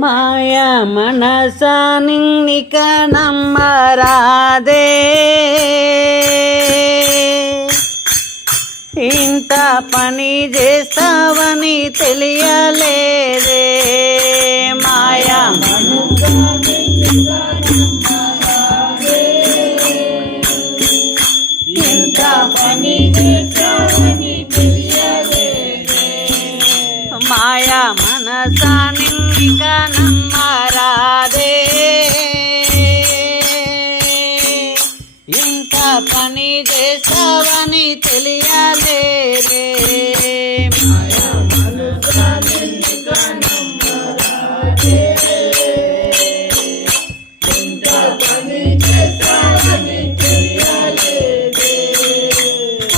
ಮಾಯ ಮನಸ ನಿನ್ನಿಕ ನಮ್ಮರಾದೆ ಇಂಥ ಪನಿ చేస్తావని తెలియలేదే పని చేస్తావని తెలియాలే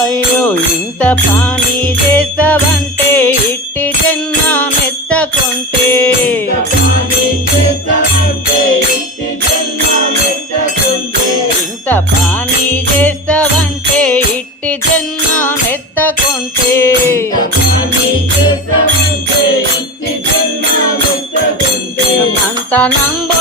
అయ్యో ఇంత పని చేస్తావంటే చేసవంటే అంత నంబ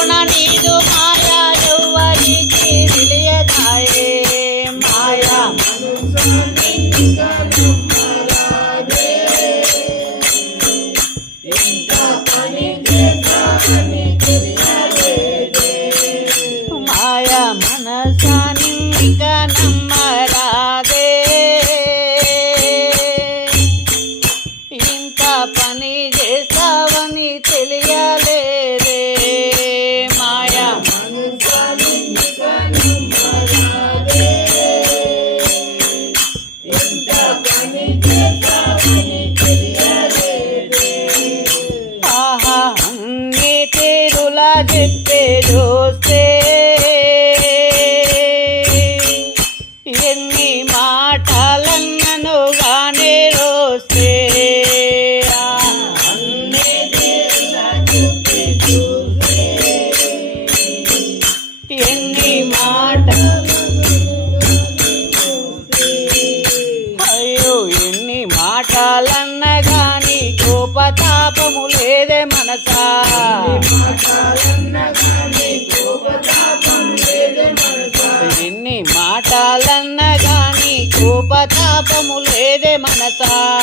ఎన్ని మాటలన్న గాని కోపతాపము లేదే మనసా.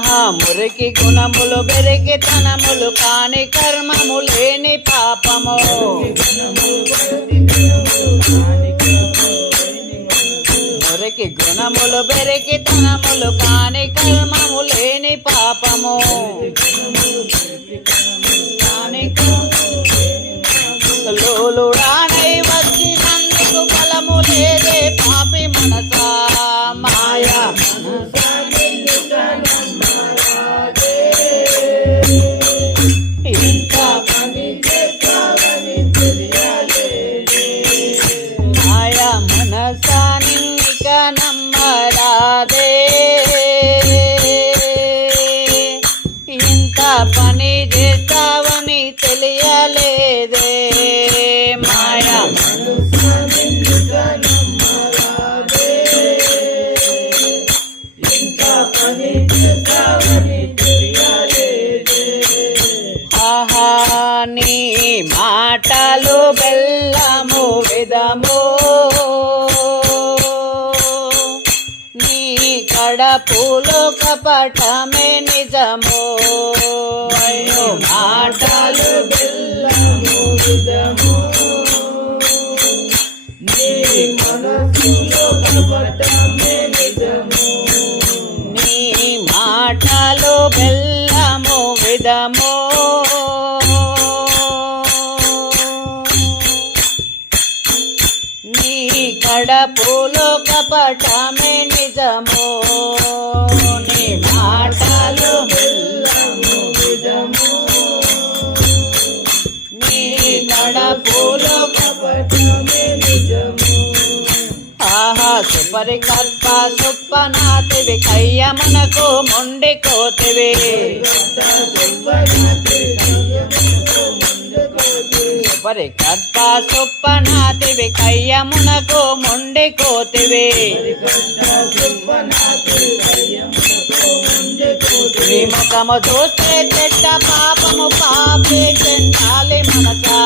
మురికి గుణములు బెరికితనములు కాని కర్మము లేని పాపము. మురికి గుణములు బెరికితనములు కాని కర్మము లేని పాపము. కడపులో కపటమే నిజము. అయ్యో మాటలు బెల్లము నీ మనసులో కపటమే నిజము. నీ మాటలు బెల్లము విధము నీ కడపులో కపటమే నిజము నీ మాటలు బెల్లము నీ కడపులో ఆహా సుపరి కల్ప సుప్పనాతివి కయ్యమనకు మొండి కోతివి సుపరి కల్ప సుప్పనాతివి కయ్యమునకు మొండి కోతివి. నీ ముఖము చూస్తే చెట్ట పాపము పాపే చెండాలి మనసా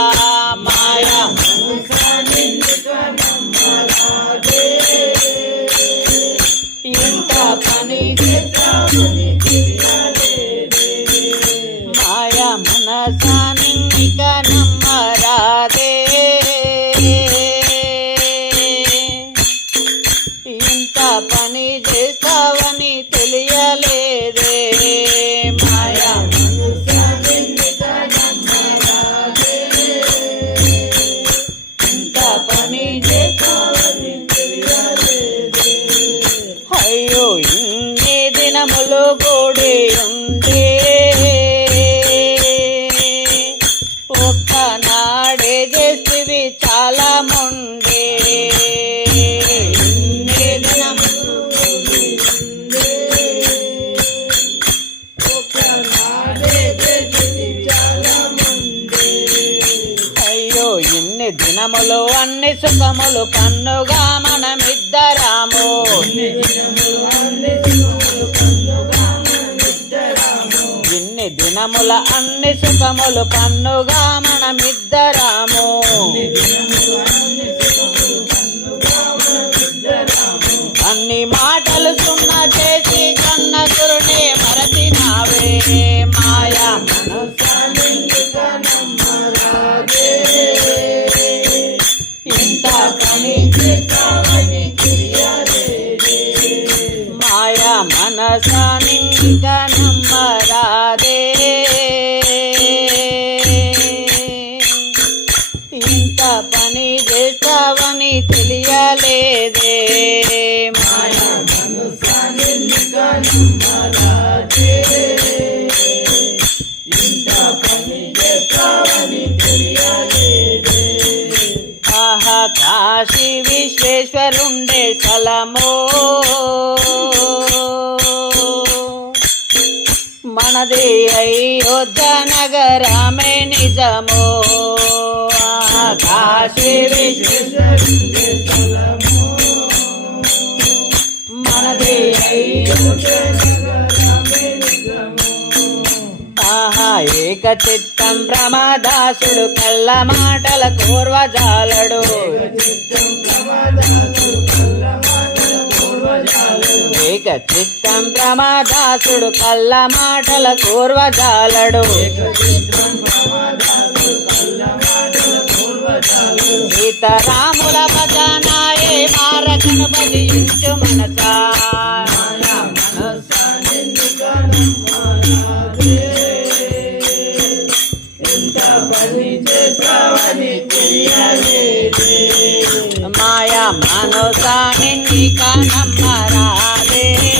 మాయా. ఇంత దినములు అన్ని సుఖములు పన్నుగా మనమిద్దరాము. ఇన్ని దినముల అన్ని సుఖములు పన్నుగా మనసానింక నమ్మరాదే ఇంత పని చేస్తావని తెలియలేదే. ఆహా కాశీ విశ్వేశ్వరుండే సలమో మనది అయోధ్యనగరమే నిజమో? కాశీ మనది ఏక చిత్తం ప్రమాదాసుడు కళ్ళ మాటల కోర్వజాలడు. ఏక చిత్తం ప్రమాదాసుడు కళ్ళ మాటల కూర్వజాలడు సీతారాముల భజనాయే మారకను భజించు మనసా. మాయా మనోసా నిన్నిక నమ్మరాదే Hey.